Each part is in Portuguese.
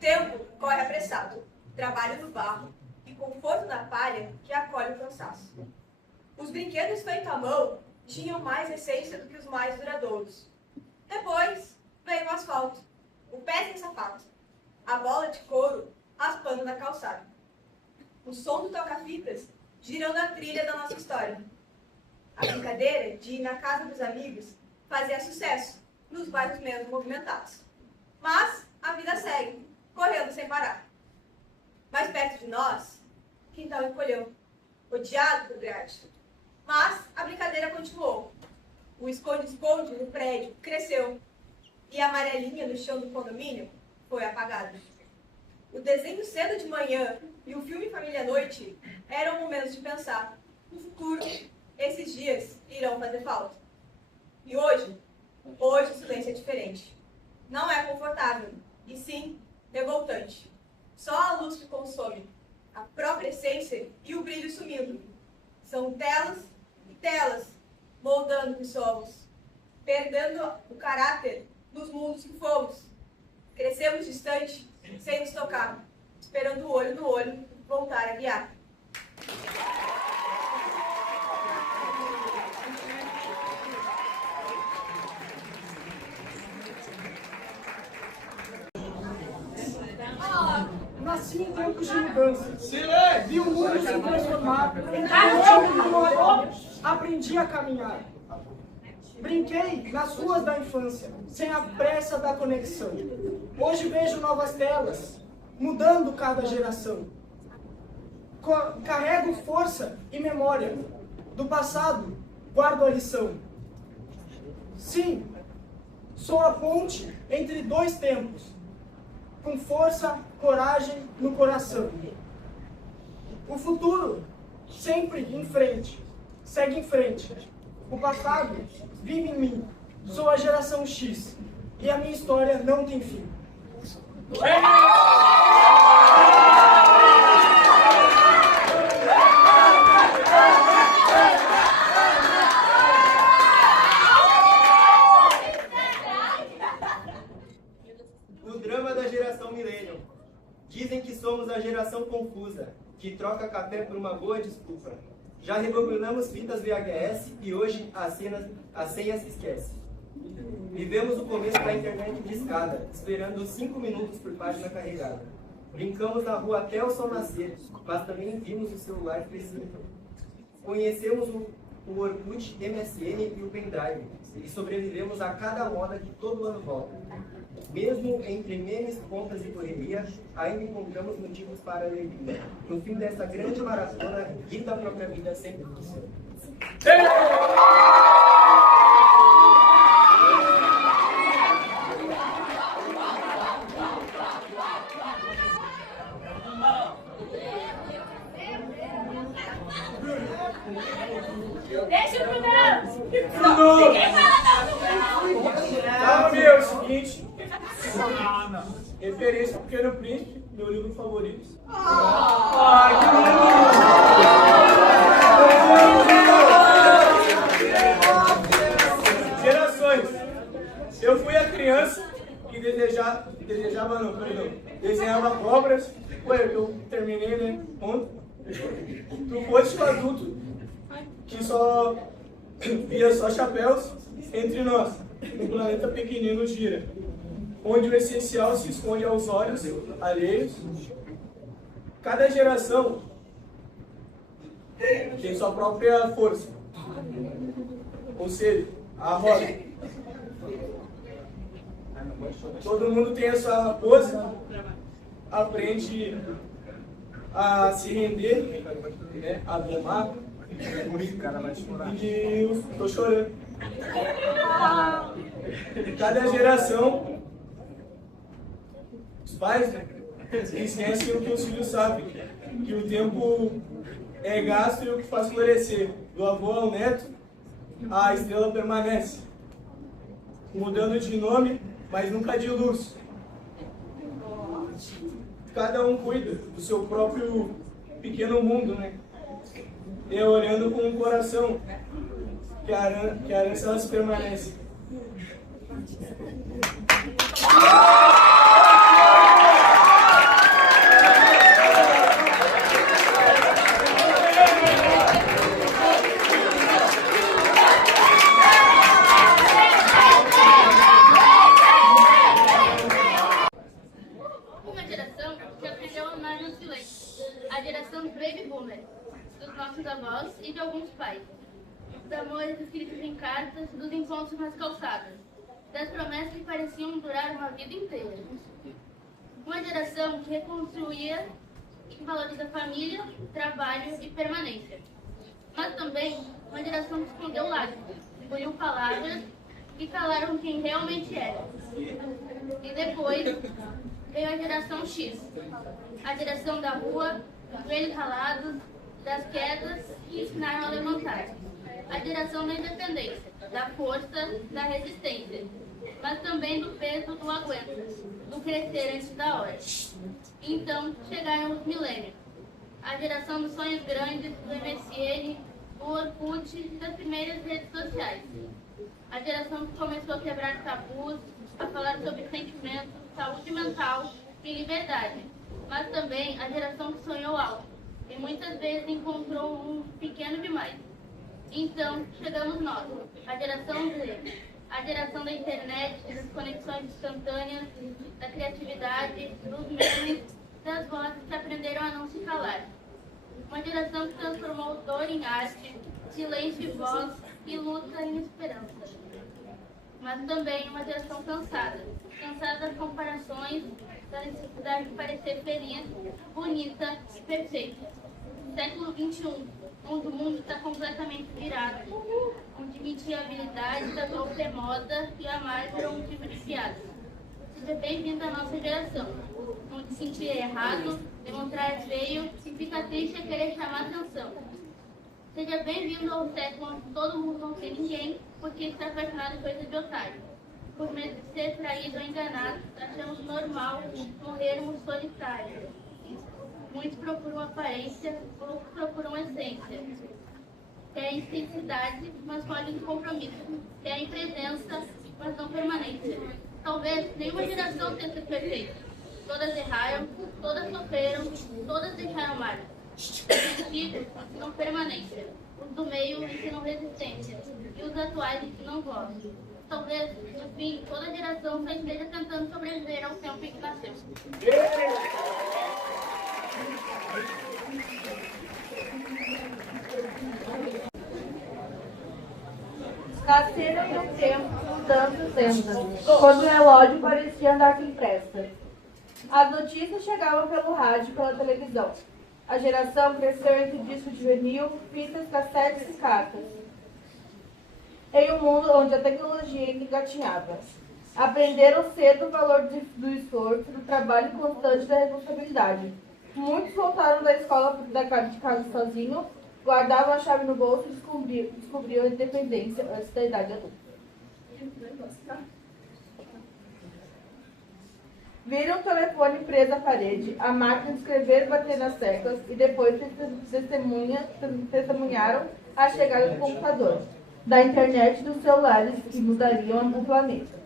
Tempo corre apressado, trabalho no barro e conforto na palha que acolhe o cansaço. Os brinquedos feitos à mão tinham mais essência do que os mais duradouros. Depois veio o asfalto, o pé sem sapato, a bola de couro raspando na calçada. O som do toca-fitas girando a trilha da nossa história. A brincadeira de ir na casa dos amigos fazia sucesso nos bairros menos movimentados. Mas a vida segue, correndo sem parar. Mais perto de nós, o quintal encolheu, odiado por grade. Mas a brincadeira continuou. O esconde-esconde no prédio cresceu e a amarelinha no chão do condomínio foi apagada. O desenho cedo de manhã e o filme Família à Noite eram momentos de pensar. No futuro, esses dias irão fazer falta. E hoje o silêncio é diferente. Não é confortável, e sim revoltante. Só a luz que consome, a própria essência e o brilho sumindo. São telas e telas, moldando o que somos, perdendo o caráter dos mundos que fomos. Crescemos distante, sem nos tocar, esperando o olho no olho voltar a guiar. Nasci em tempos de mudança. Silêncio! Vi o mundo se transformar. Eu aprendi a caminhar. Brinquei nas ruas da infância, sem a pressa da conexão. Hoje vejo novas telas, mudando cada geração. Carrego força e memória. Do passado, guardo a lição. Sim, sou a ponte entre dois tempos, com força, coragem no coração. O futuro sempre em frente, segue em frente. O passado vive em mim. Sou a geração X e a minha história não tem fim. O drama da geração Millennium. Dizem que somos a geração confusa, que troca café por uma boa desculpa. Já rebobinamos fitas VHS e hoje a senha se esquece. Vivemos o começo da internet de escada, esperando 5 minutos por página carregada. Brincamos na rua até o sol nascer, mas também vimos o celular crescer. Conhecemos o Orkut, MSN e o pendrive, e sobrevivemos a cada moda que todo ano volta. Mesmo entre memes, contas e correria, ainda encontramos motivos para alegria. No fim dessa grande maratona, rir da própria vida sempre funciona. Deixa o Bruno! Bruno! Ninguém fala não! Calma, meu, é o seguinte. Referência ao Pequeno Príncipe, meu livro favorito. Ai, que lindo! Gerações. Eu fui a criança que desenhava cobras. Ué, eu terminei, né? Ontem. Tu foste o adulto que só via só chapéus entre nós. Um planeta pequenino gira, onde o essencial se esconde aos olhos alheios. Cada geração tem sua própria força, ou seja, a roda. Todo mundo tem a sua pose, aprende a se render, né, a domar. E eu tô chorando. Cada geração, os pais, né, esquecem o que os filhos sabem, que o tempo é gasto e o que faz florescer. Do avô ao neto, a estrela permanece, mudando de nome, mas nunca de luz. Cada um cuida do seu próprio pequeno mundo, né? E olhando com o coração, que a herança elas permanece. no silêncio. A geração dos baby boomers, dos nossos avós e de alguns pais. Dos amores escritos em cartas, dos encontros nas calçadas. Das promessas que pareciam durar uma vida inteira. Uma geração que reconstruía e valoriza família, trabalho e permanência. Mas também uma geração que escondeu lágrimas, engoliu palavras e calaram quem realmente era. E depois veio a geração X, a geração da rua, dos joelhos ralados, das quedas que ensinaram a levantar. A geração da independência, da força, da resistência, mas também do peso do aguento, do crescer antes da hora. Então chegaram os milênios, a geração dos sonhos grandes, do MSN, do Orkut e das primeiras redes sociais. A geração que começou a quebrar tabus, a falar sobre sentimentos, saúde mental e liberdade, mas também a geração que sonhou alto e muitas vezes encontrou um pequeno demais. Então chegamos nós, a geração Z, a geração da internet, das conexões instantâneas, da criatividade, dos memes, das vozes que aprenderam a não se calar. Uma geração que transformou dor em arte, silêncio em voz e luta em esperança. Mas também uma geração cansada das comparações, da necessidade de parecer feliz, bonita e perfeita. Século XXI, onde o mundo está completamente virado, onde mentir habilidade da golpe é moda e amar virou um tipo de piada. Seja bem-vindo à nossa geração, onde sentir é errado, demonstrar é feio e ficar triste é querer chamar atenção. Seja bem-vindo ao século onde todo mundo não tem ninguém porque está apaixonado em coisa de otário. Por medo de ser traído ou enganado, achamos normal morrermos solitários. Muitos procuram aparência, poucos procuram essência. Querem intensidade, mas fogem do compromisso. Querem presença, mas não permanência. Talvez nenhuma geração tenha sido perfeita. Todas erraram, todas sofreram, todas deixaram marca. Os antigos ensinam permanência. Os do meio ensinam resistência. E os atuais ensinam voz. Talvez, no fim, toda geração só esteja tentando sobreviver ao tempo em que nasceu. Nasceram em um tempo com tantas lendas, quando o relógio parecia andar sem pressa. As notícias chegavam pelo rádio e pela televisão. A geração cresceu entre disco de vinil, fitas, cassetes e cartas. Em um mundo onde a tecnologia engatinhava. Aprenderam cedo o valor do esforço, do trabalho constante e da responsabilidade. Muitos voltaram da escola de casa sozinhos, guardavam a chave no bolso e descobriam a independência antes da idade adulta. Viram o telefone preso à parede, a máquina de escrever bater nas teclas e depois testemunharam a chegada do computador, da internet e dos celulares que mudariam o planeta.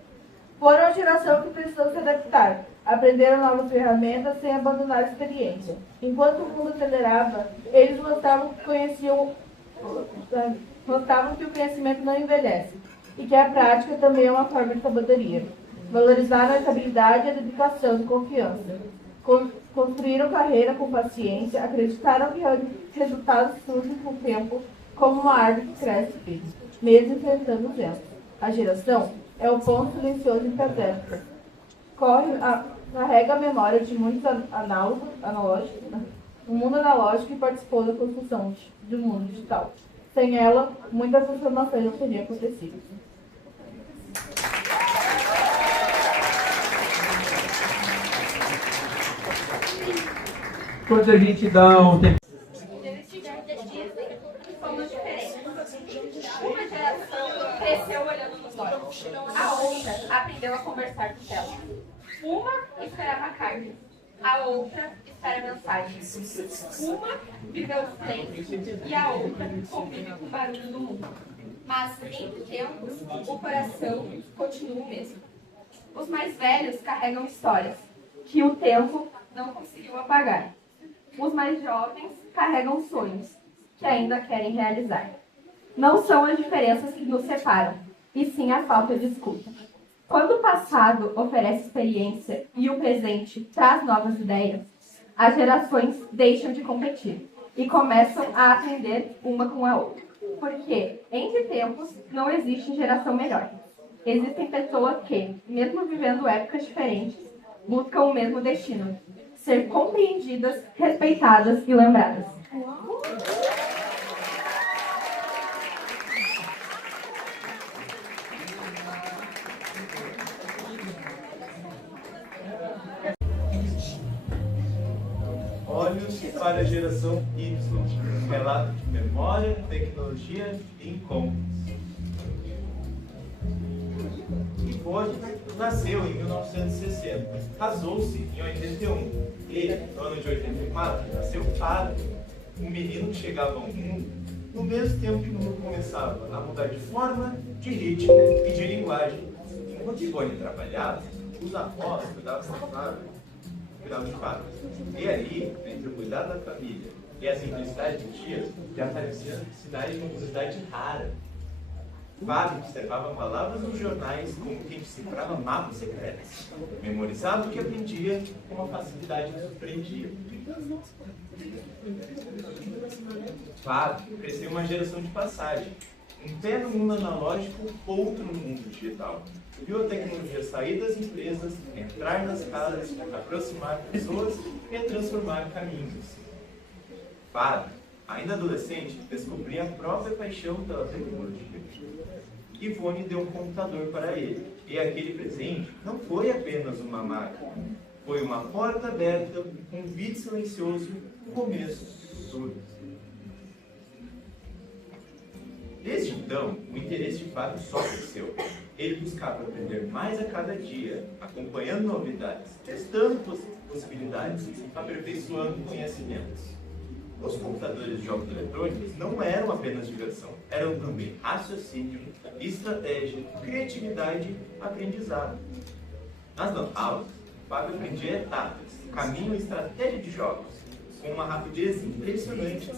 Foram a geração que precisou se adaptar, aprenderam novas ferramentas sem abandonar a experiência. Enquanto o mundo acelerava, eles mostravam que o conhecimento não envelhece e que a prática também é uma forma de sabedoria. Valorizaram a estabilidade, a dedicação e confiança. Construíram carreira com paciência, acreditaram que resultados surgem com o tempo, como uma árvore que cresce firme, mesmo enfrentando os ventos. A geração é o ponto silencioso entre as épocas. Carrega a memória de muitos analógicos, um mundo analógico que participou da construção de um mundo digital. Sem ela, muitas transformações não teriam acontecido. Quando a gente dá um tempo. Somos diferentes. Uma geração cresceu olhando nos olhos. A outra aprendeu a conversar com ela. Uma esperava carne. A outra espera mensagens. Uma viveu o silêncio e a outra convive com o barulho do mundo. Mas, entre tempos, o coração continua o mesmo. Os mais velhos carregam histórias que o tempo não conseguiu apagar. Os mais jovens carregam sonhos que ainda querem realizar. Não são as diferenças que nos separam, e sim a falta de escuta. Quando o passado oferece experiência e o presente traz novas ideias, as gerações deixam de competir e começam a aprender uma com a outra. Porque, entre tempos, não existe geração melhor. Existem pessoas que, mesmo vivendo épocas diferentes, buscam o mesmo destino: ser compreendidas, respeitadas e lembradas. Olhos para a geração Y, relato de memória, tecnologia e encontros. Ivone nasceu em 1960, casou-se em 81 e, no ano de 84, nasceu Fábio, um menino que chegava ao mundo no mesmo tempo que o mundo começava a mudar de forma, de ritmo e de linguagem. Enquanto Ivone trabalhava, os avós cuidavam de Fábio. E ali, entre o cuidado da família e a simplicidade do dia, já parecia cidade uma cidade rara. Fábio observava palavras nos jornais como quem decifrava mapas secretos. Memorizava o que aprendia com uma facilidade que surpreendia. Fábio cresceu uma geração de passagem. Um pé no mundo analógico, outro no mundo digital. Viu a tecnologia sair das empresas, entrar nas casas, aproximar pessoas e transformar caminhos. Fábio, ainda adolescente, descobria a própria paixão pela tecnologia. Ivone deu um computador para ele, e aquele presente não foi apenas uma máquina, foi uma porta aberta, um convite silencioso, um começo surdo. Desde então, o interesse de Fábio só cresceu. Ele buscava aprender mais a cada dia, acompanhando novidades, testando possibilidades, aperfeiçoando conhecimentos. Os computadores de jogos eletrônicos não eram apenas diversão, eram também raciocínio, estratégia, criatividade, aprendizado. Nas lan-houses, Fábio aprendia etapas, caminho e estratégia de jogos, com uma rapidez impressionante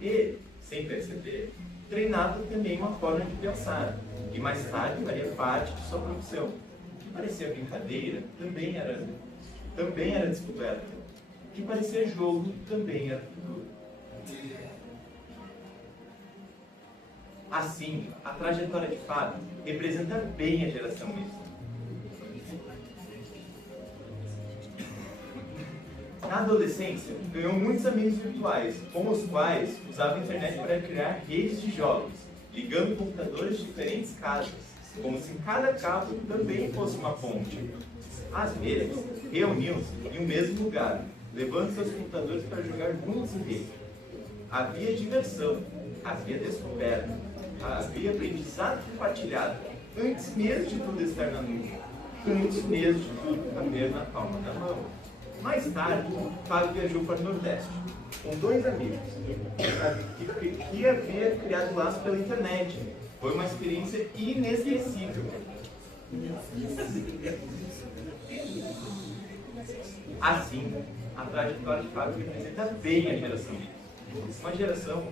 e, sem perceber, treinava também uma forma de pensar, que mais tarde faria parte de sua profissão. O que parecia brincadeira também era descoberta. O que parecia jogo também era futuro. Assim, a trajetória de Fábio representa bem a geração Y. Na adolescência, ganhou muitos amigos virtuais, com os quais usava a internet para criar redes de jogos, ligando computadores de diferentes casas, como se cada cabo também fosse uma ponte. Às vezes, reuniam-se em um mesmo lugar, levando seus computadores para jogar juntos em rede. Havia diversão, havia descoberta, havia aprendizado compartilhado, antes mesmo de tudo estar na nuvem, antes mesmo de tudo caber na palma da mão. Mais tarde, Fábio viajou para o Nordeste, com dois amigos, que havia criado laços pela internet. Foi uma experiência inesquecível. Assim, a trajetória de Fábio representa bem a geração Y. Uma geração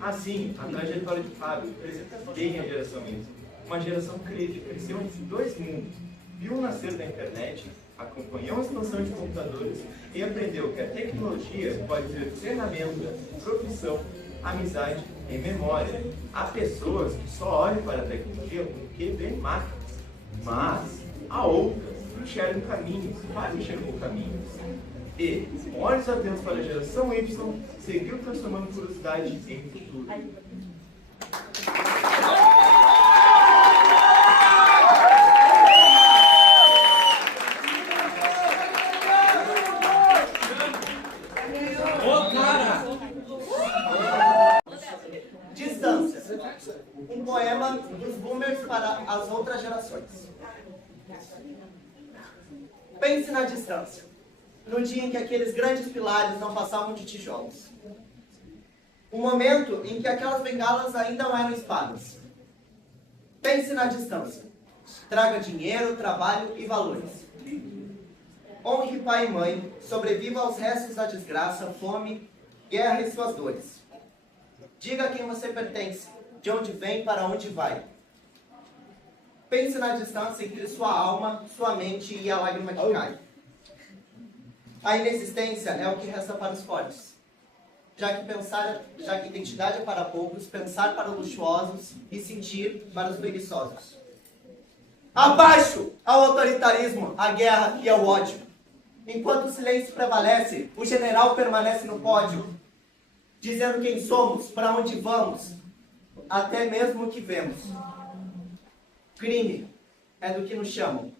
Assim, a trajetória de Fábio representa bem a geração Y. Uma geração que cresceu entre dois mundos, viu o nascer da internet, acompanhou a expansão de computadores e aprendeu que a tecnologia pode ser ferramenta, profissão, amizade e memória. Há pessoas que só olham para a tecnologia porque vêem máquinas, mas há outras que enxergam caminhos, Fábio enxergou caminhos. E, com olhos atentos para a geração Y, seguiu transformando curiosidade em futuro. Distância. Um poema dos boomers para as outras gerações. Pense na distância. No dia em que aqueles grandes pilares não passavam de tijolos. O momento em que aquelas bengalas ainda não eram espadas. Pense na distância. Traga dinheiro, trabalho e valores. Honre pai e mãe, sobreviva aos restos da desgraça, fome, guerra e suas dores. Diga a quem você pertence, de onde vem, para onde vai. Pense na distância entre sua alma, sua mente e a lágrima que cai. A inexistência é o que resta para os fortes. Já que identidade é para poucos, pensar para os luxuosos e sentir para os preguiçosos. Abaixo ao autoritarismo, à guerra e ao ódio. Enquanto o silêncio prevalece, o general permanece no pódio, dizendo quem somos, para onde vamos, até mesmo o que vemos. Crime é do que nos chamam.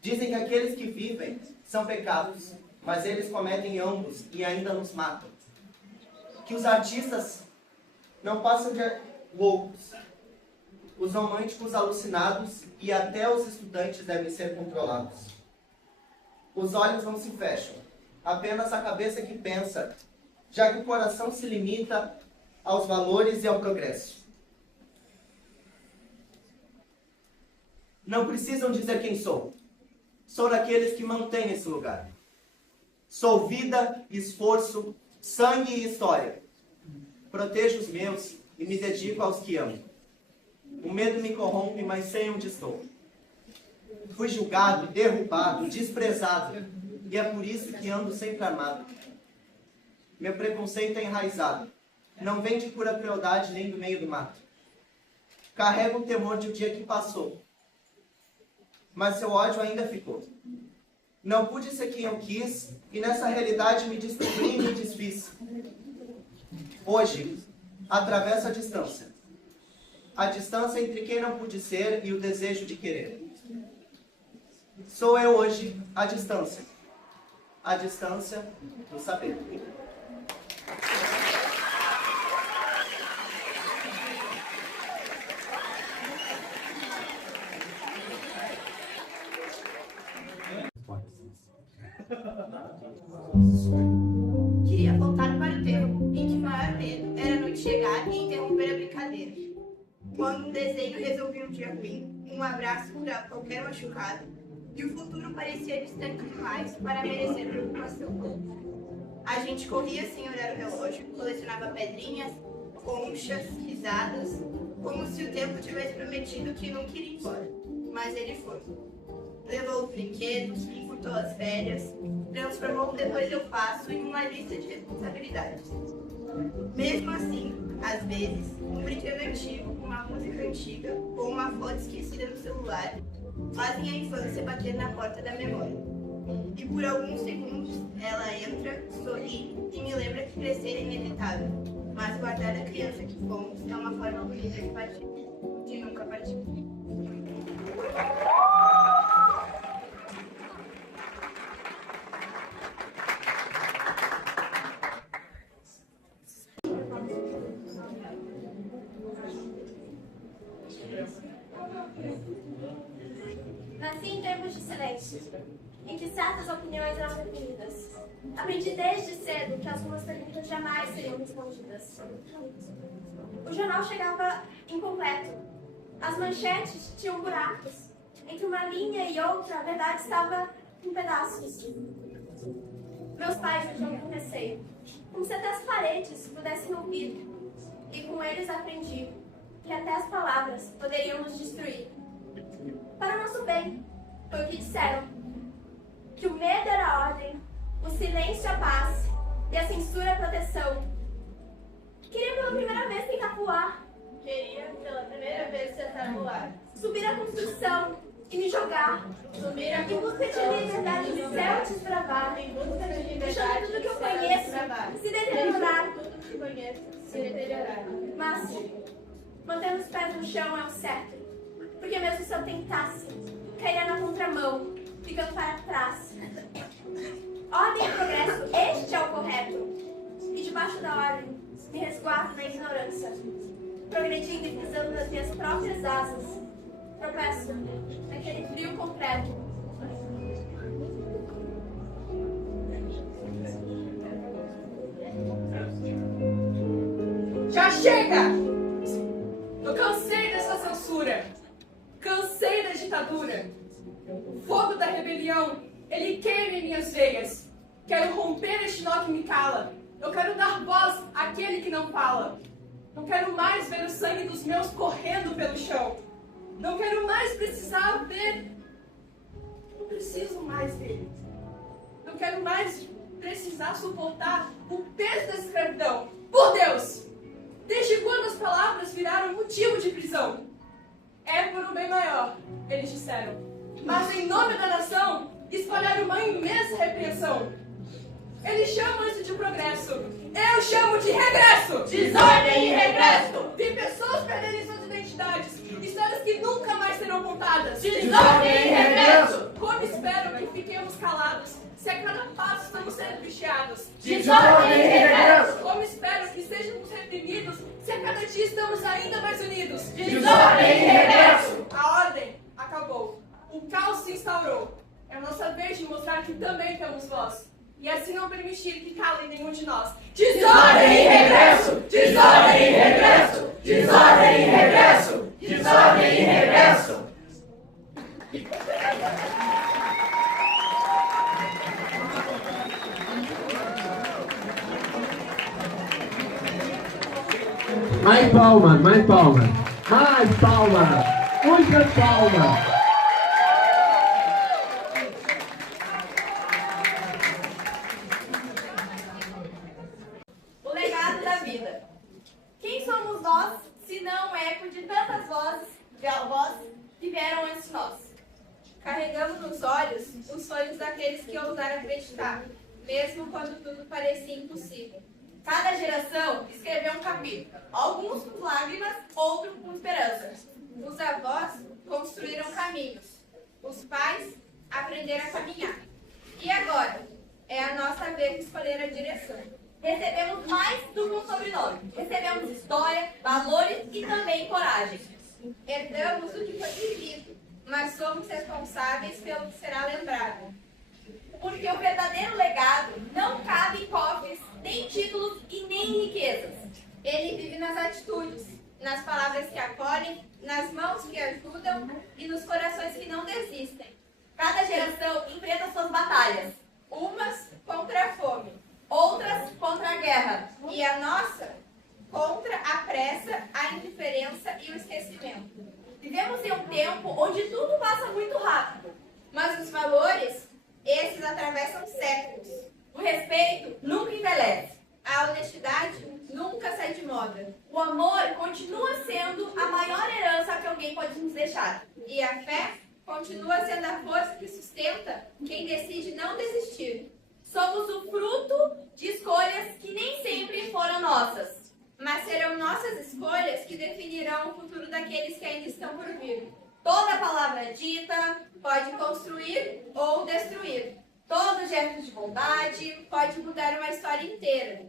Dizem que aqueles que vivem são pecados, mas eles cometem ambos e ainda nos matam. Que os artistas não passam de loucos, os românticos alucinados e até os estudantes devem ser controlados. Os olhos não se fecham, apenas a cabeça que pensa, já que o coração se limita aos valores e ao progresso. Não precisam dizer quem sou. Sou daqueles que mantêm esse lugar. Sou vida, esforço, sangue e história. Protejo os meus e me dedico aos que amo. O medo me corrompe, mas sei onde estou. Fui julgado, derrubado, desprezado, e é por isso que ando sempre armado. Meu preconceito é enraizado. Não vem de pura crueldade nem do meio do mato. Carrego o temor de um dia que passou, mas seu ódio ainda ficou. Não pude ser quem eu quis, e nessa realidade me descobri e me desfiz. Hoje, atravesso a distância. A distância entre quem não pude ser e o desejo de querer. Sou eu hoje a distância. A distância do saber. Queria voltar para o tempo em que o maior medo era a noite chegar e interromper a brincadeira. Quando um desenho resolvia um dia ruim, um abraço curava qualquer machucado, e o futuro parecia distante demais para merecer preocupação. A gente corria sem olhar o relógio, colecionava pedrinhas, conchas, risadas, como se o tempo tivesse prometido que não queria ir embora. Mas ele foi. Levou os brinquedos, encurtou as férias, transformou o depois eu faço em uma lista de responsabilidades. Mesmo assim, às vezes, um brinquedo antigo, uma música antiga ou uma foto esquecida no celular fazem a infância bater na porta da memória. E por alguns segundos, ela entra, sorri e me lembra que crescer é inevitável, mas guardar a criança que fomos é uma forma bonita de partir, de nunca partir. Nasci em tempos de silêncio, em que certas opiniões eram definidas. Aprendi desde cedo que algumas perguntas jamais seriam respondidas. O jornal chegava incompleto. As manchetes tinham buracos. Entre uma linha e outra, a verdade estava em pedaços. Meus pais viviam com receio, como se até as paredes pudessem ouvir. E com eles aprendi que até as palavras poderiam nos destruir. Para nosso bem, foi o que disseram. Que o medo era a ordem, o silêncio a paz e a censura a proteção. Queria pela primeira vez tentar voar. Queria pela primeira vez tentar voar. Subir a construção e me jogar. Subir a em busca de liberdade no céu desbravar. Em busca de liberdade. Deixando tudo que eu conheço se deteriorar. Tudo que conheço se deteriorar. Mas manter os pés no chão é o certo. Porque mesmo se eu tentasse, cairia na contramão, ficando para trás. Ordem e progresso, este é o correto. E debaixo da ordem, me resguardo na ignorância. Progredindo e pisando nas minhas próprias asas. Tropeço naquele frio concreto. Já chega! Eu cansei dessa censura. Cansei da ditadura. O fogo da rebelião, ele queima em minhas veias. Quero romper este nó que me cala. Eu quero dar voz àquele que não fala. Não quero mais ver o sangue dos meus correndo pelo chão. Não quero mais precisar ver. Não preciso mais dele. Não quero mais precisar suportar o peso da escravidão. Por Deus! Desde quando as palavras viraram motivo de prisão? É por um bem maior, eles disseram. Mas em nome da nação, espalharam uma imensa repreensão. Eles chamam isso de progresso. Eu chamo de regresso! Desordem e regresso! Vi pessoas perderem suas identidades, histórias que nunca mais serão contadas. Desordem e regresso! Como espero que fiquemos calados, se a cada passo estamos sendo vigiados. Desordem e regresso! Como espero que sejamos reprimidos, se a cada dia estamos ainda mais unidos. Desordem e regresso! A ordem acabou. O caos se instaurou. É a nossa vez de mostrar que também temos voz. E assim não permitir que calem nenhum de nós. Desordem e regresso! Desordem e regresso! Desordem e regresso! Desordem e regresso! Mais palmas, mais palmas, mais palmas, muitas palmas. O legado da vida. Quem somos nós, se não o eco de tantas vozes que vieram antes de nós? Carregamos nos olhos os sonhos daqueles que ousaram acreditar, mesmo quando tudo parecia impossível. Cada geração escreveu um capítulo, alguns com lágrimas, outros com esperança. Os avós construíram caminhos, os pais aprenderam a caminhar. E agora? É a nossa vez de escolher a direção. Recebemos mais do que um sobrenome. Recebemos história, valores e também coragem. Herdamos o que foi vivido, mas somos responsáveis pelo que será lembrado. Porque o verdadeiro legado não cabe em cofres, nem títulos e nem riquezas. Ele vive nas atitudes, nas palavras que acolhem, nas mãos que ajudam e nos corações que não desistem. Cada geração enfrenta suas batalhas, umas contra a fome, outras contra a guerra, e a nossa contra a pressa, a indiferença e o esquecimento. Vivemos em um tempo onde tudo passa muito rápido, mas os valores, esses atravessam séculos. O respeito nunca envelhece. A honestidade nunca sai de moda. O amor continua sendo a maior herança que alguém pode nos deixar. E a fé continua sendo a força que sustenta quem decide não desistir. Somos o fruto de escolhas que nem sempre foram nossas, mas serão nossas escolhas que definirão o futuro daqueles que ainda estão por vir. Toda palavra dita pode construir ou destruir. Todo gesto de bondade pode mudar uma história inteira.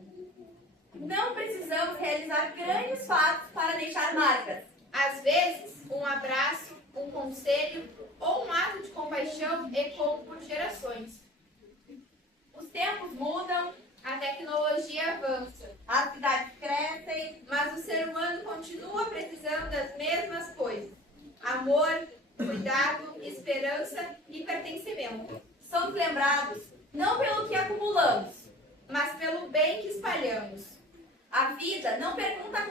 Não precisamos realizar grandes fatos para deixar marcas. Às vezes, um abraço, um conselho ou um ato de compaixão ecoam por gerações. Os tempos mudam, a tecnologia avança, as cidades crescem, mas o ser humano continua precisando das mesmas coisas: amor, cuidado, esperança e pertencimento. Somos lembrados não pelo que acumulamos, mas pelo bem que espalhamos. A vida não pergunta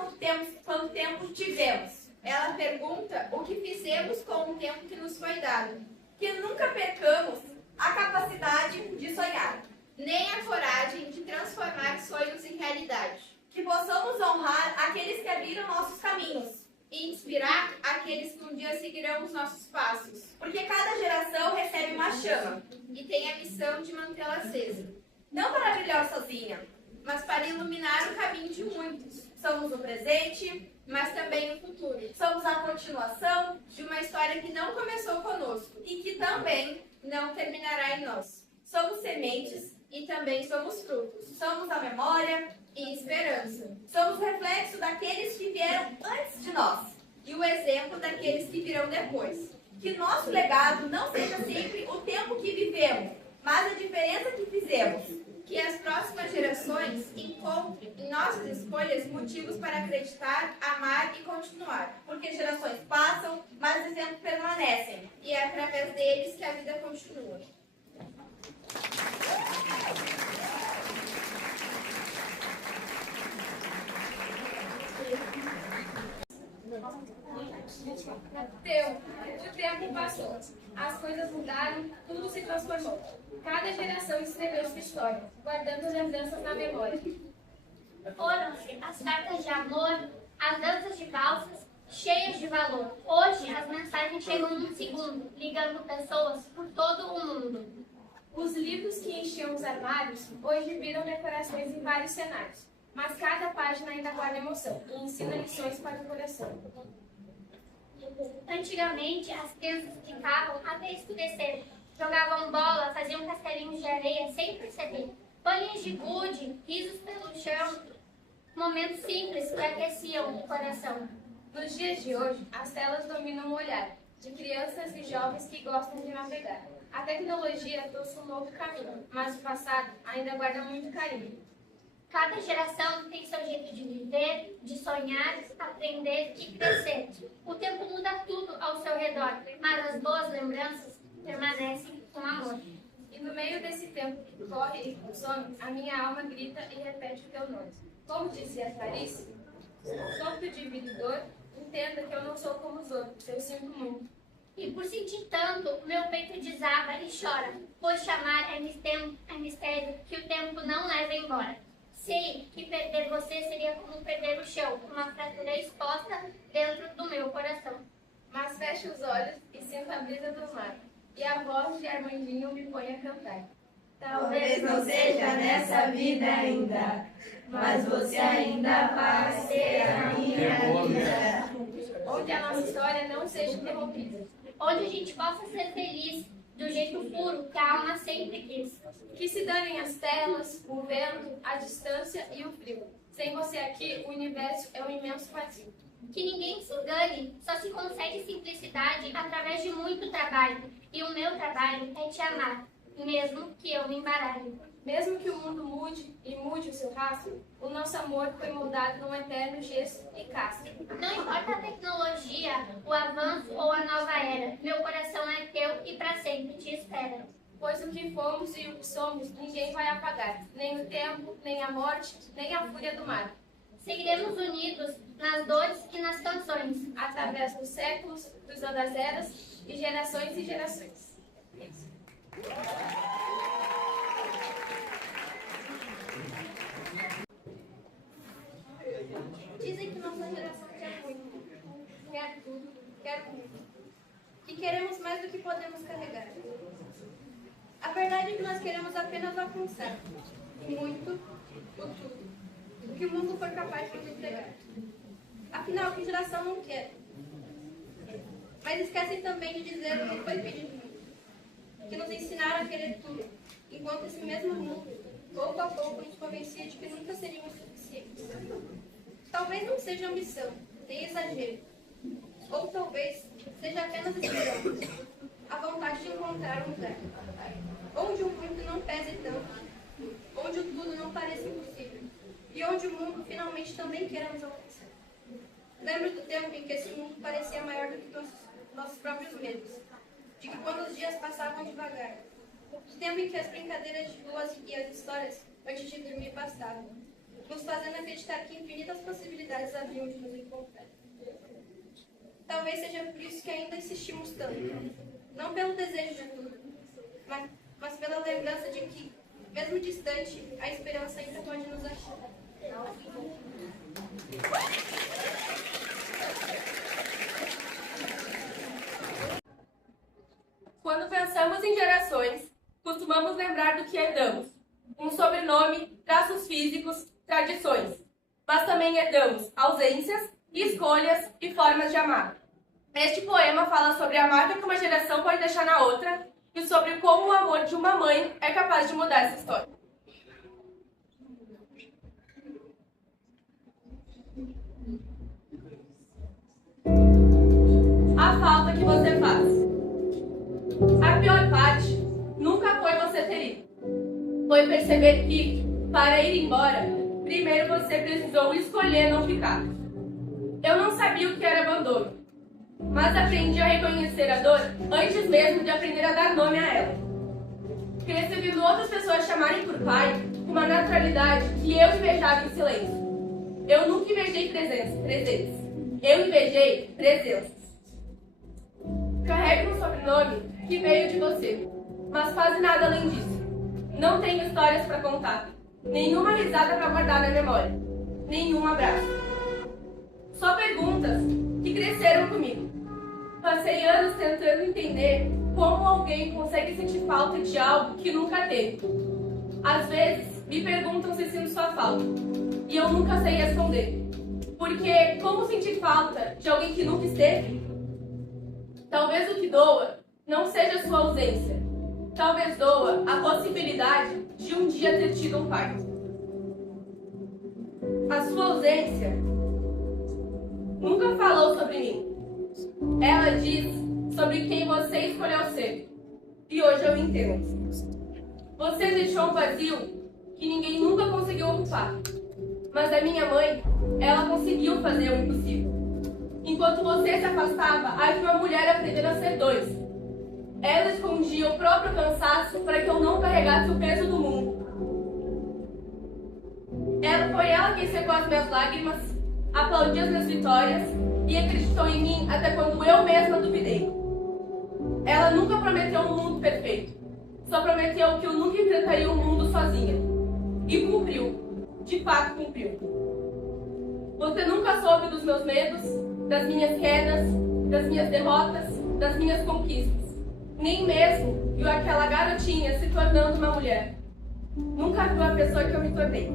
quanto tempo tivemos. Ela pergunta o que fizemos com o tempo que nos foi dado. Que nunca percamos a capacidade de sonhar, nem a coragem de transformar sonhos em realidade. Que possamos honrar aqueles que abriram nossos caminhos e inspirar aqueles que um dia seguirão os nossos passos. Porque cada geração recebe uma chama e tem a missão de mantê-la acesa. Não para brilhar sozinha, mas para iluminar o caminho de muitos. Somos o presente, mas também o futuro. Somos a continuação de uma história que não começou conosco e que também não terminará em nós. Somos sementes e também somos frutos. Somos a memória e esperança. Somos reflexo daqueles que vieram antes de nós e o exemplo daqueles que virão depois. Que nosso legado não seja sempre o tempo que vivemos, mas a diferença que fizemos. Que as próximas gerações encontrem em nossas escolhas motivos para acreditar, amar e continuar. Porque gerações passam, mas os exemplos permanecem. E é através deles que a vida continua. O tempo passou, as coisas mudaram, tudo se transformou. Cada geração escreveu sua história, guardando lembranças na memória. Foram-se as cartas de amor, as danças de valsas, cheias de valor. Hoje, as mensagens chegam num segundo, ligando pessoas por todo o mundo. Os livros que enchiam os armários, hoje viram decorações em vários cenários. Mas cada página ainda guarda emoção e ensina lições para o coração. Antigamente, as crianças brincavam até escurecer. Jogavam bola, faziam castelinhos de areia sem perceber. Bolinhas de gude, risos pelo chão. Momentos simples que aqueciam o coração. Nos dias de hoje, as telas dominam o olhar de crianças e jovens que gostam de navegar. A tecnologia trouxe um novo caminho, mas o passado ainda guarda muito carinho. Cada geração tem seu jeito de viver, de sonhar, aprender e crescer. O tempo muda tudo ao seu redor, mas as boas lembranças permanecem com amor. E no meio desse tempo que corre e consome, a minha alma grita e repete o teu nome. Como dizia Clarice, sopro de vida e dor, entenda que eu não sou como os outros, eu sinto muito. E por sentir tanto, meu peito desaba e chora, pois chamar é mistério que o tempo não leva embora. Sei que perder você seria como perder o chão, uma fratura exposta dentro do meu coração. Mas fecho os olhos e sinto a brisa do mar, e a voz de Armandinho me põe a cantar. Talvez não seja nessa vida ainda, mas você ainda vai ser a minha vida. Onde a nossa história não seja interrompida. Onde a gente possa ser feliz, do jeito puro que a alma sempre quis. Que se danem as telas, o vento, a distância e o frio. Sem você aqui, o universo é um imenso vazio. Que ninguém se engane, só se consegue simplicidade através de muito trabalho. E o meu trabalho é te amar, mesmo que eu me embaralhe. Mesmo que o mundo mude e mude o seu rastro, o nosso amor foi moldado num eterno gesso e casco. Não importa a tecnologia, o avanço ou a nova era, meu coração é teu e para sempre te espera. Pois o que fomos e o que somos ninguém vai apagar, nem o tempo, nem a morte, nem a fúria do mar. Seguiremos unidos nas dores e nas canções, através dos séculos, cruzando as eras e gerações. Dizem que nossa geração quer muito, quer tudo, quer muito, que queremos mais do que podemos carregar. A verdade é que nós queremos apenas alcançar, e muito, o tudo, o que o mundo for capaz de nos entregar. Afinal, que geração não quer? Mas esquecem também de dizer o que foi pedido, que nos ensinaram a querer tudo, enquanto esse mesmo mundo, pouco a pouco, nos convencia de que nunca seríamos suficientes. Talvez não seja ambição, nem exagero, ou talvez seja apenas esperança, a vontade de encontrar um lugar, onde o muito não pese tanto, onde o tudo não pareça impossível, e onde o mundo finalmente também queira nos alcançar. Lembro do tempo em que esse mundo parecia maior do que nossos próprios medos, de que quando os dias passavam devagar, do tempo em que as brincadeiras de ruas e as histórias antes de dormir bastavam, nos fazendo acreditar que infinitas possibilidades haviam de nos encontrar. Talvez seja por isso que ainda insistimos tanto, não pelo desejo de tudo, mas pela lembrança de que, mesmo distante, a esperança ainda pode nos achar. Quando pensamos em gerações, costumamos lembrar do que herdamos. Um sobrenome, traços físicos, tradições. Mas também herdamos ausências, escolhas e formas de amar. Este poema fala sobre a marca que uma geração pode deixar na outra e sobre como o amor de uma mãe é capaz de mudar essa história. A falta que você faz. A pior parte nunca foi você ter ido. Foi perceber que, para ir embora, primeiro você precisou escolher não ficar. Eu não sabia o que era abandono, mas aprendi a reconhecer a dor antes mesmo de aprender a dar nome a ela. Cresci vendo outras pessoas chamarem por pai com uma naturalidade que eu invejava em silêncio. Eu nunca invejei presentes. Eu invejei presenças. Carrego um sobrenome que veio de você, mas quase nada além disso. Não tenho histórias para contar, nenhuma risada para guardar na memória, nenhum abraço. Só perguntas que cresceram comigo. Passei anos tentando entender como alguém consegue sentir falta de algo que nunca teve. Às vezes, me perguntam se sinto sua falta, e eu nunca sei responder. Porque como sentir falta de alguém que nunca esteve? Talvez o que doa não seja sua ausência. Talvez doa a possibilidade de um dia ter tido um pai. A sua ausência nunca falou sobre mim. Ela diz sobre quem você escolheu ser. E hoje eu entendo. Você deixou um vazio que ninguém nunca conseguiu ocupar. Mas a minha mãe, ela conseguiu fazer o impossível. Enquanto você se afastava, a uma mulher aprendeu a ser dois. Ela escondia o próprio cansaço para que eu não carregasse o peso do mundo. Foi ela quem secou as minhas lágrimas, aplaudiu as minhas vitórias e acreditou em mim até quando eu mesma duvidei. Ela nunca prometeu um mundo perfeito, só prometeu que eu nunca enfrentaria o mundo sozinha. E cumpriu, de fato cumpriu. Você nunca soube dos meus medos, das minhas quedas, das minhas derrotas, das minhas conquistas. Nem mesmo viu aquela garotinha se tornando uma mulher. Nunca viu a pessoa que eu me tornei.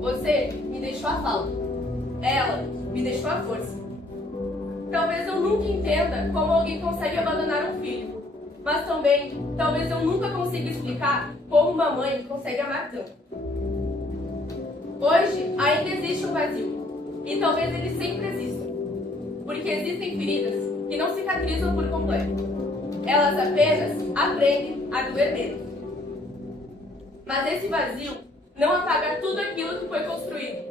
Você me deixou a falta. Ela me deixou a força. Talvez eu nunca entenda como alguém consegue abandonar um filho. Mas também, talvez eu nunca consiga explicar como uma mãe consegue amar tanto. Hoje, ainda existe um vazio. E talvez ele sempre exista. Porque existem feridas que não cicatrizam por completo. Elas apenas aprendem a doer menos. Mas esse vazio não apaga tudo aquilo que foi construído.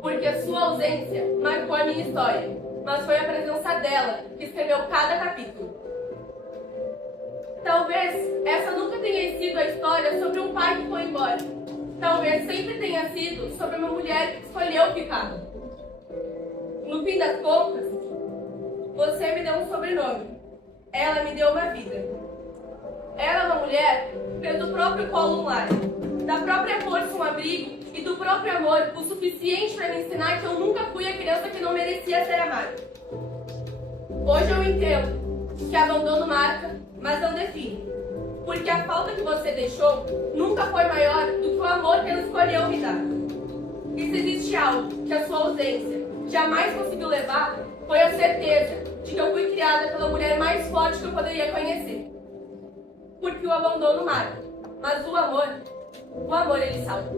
Porque a sua ausência marcou a minha história. Mas foi a presença dela que escreveu cada capítulo. Talvez essa nunca tenha sido a história sobre um pai que foi embora. Talvez sempre tenha sido sobre uma mulher que escolheu ficar. No fim das contas, você me deu um sobrenome. Ela me deu uma vida. Ela é uma mulher que fez do próprio colo um lar, da própria força um abrigo e do próprio amor o suficiente para me ensinar que eu nunca fui a criança que não merecia ser amada. Hoje eu entendo que abandono marca, mas não define. Porque a falta que você deixou nunca foi maior do que o amor que ela escolheu me dar. E se existe algo que a sua ausência jamais conseguiu levar, foi a certeza de que eu fui criada pela mulher mais forte que eu poderia conhecer. Porque o abandono mata, mas o amor ele salva.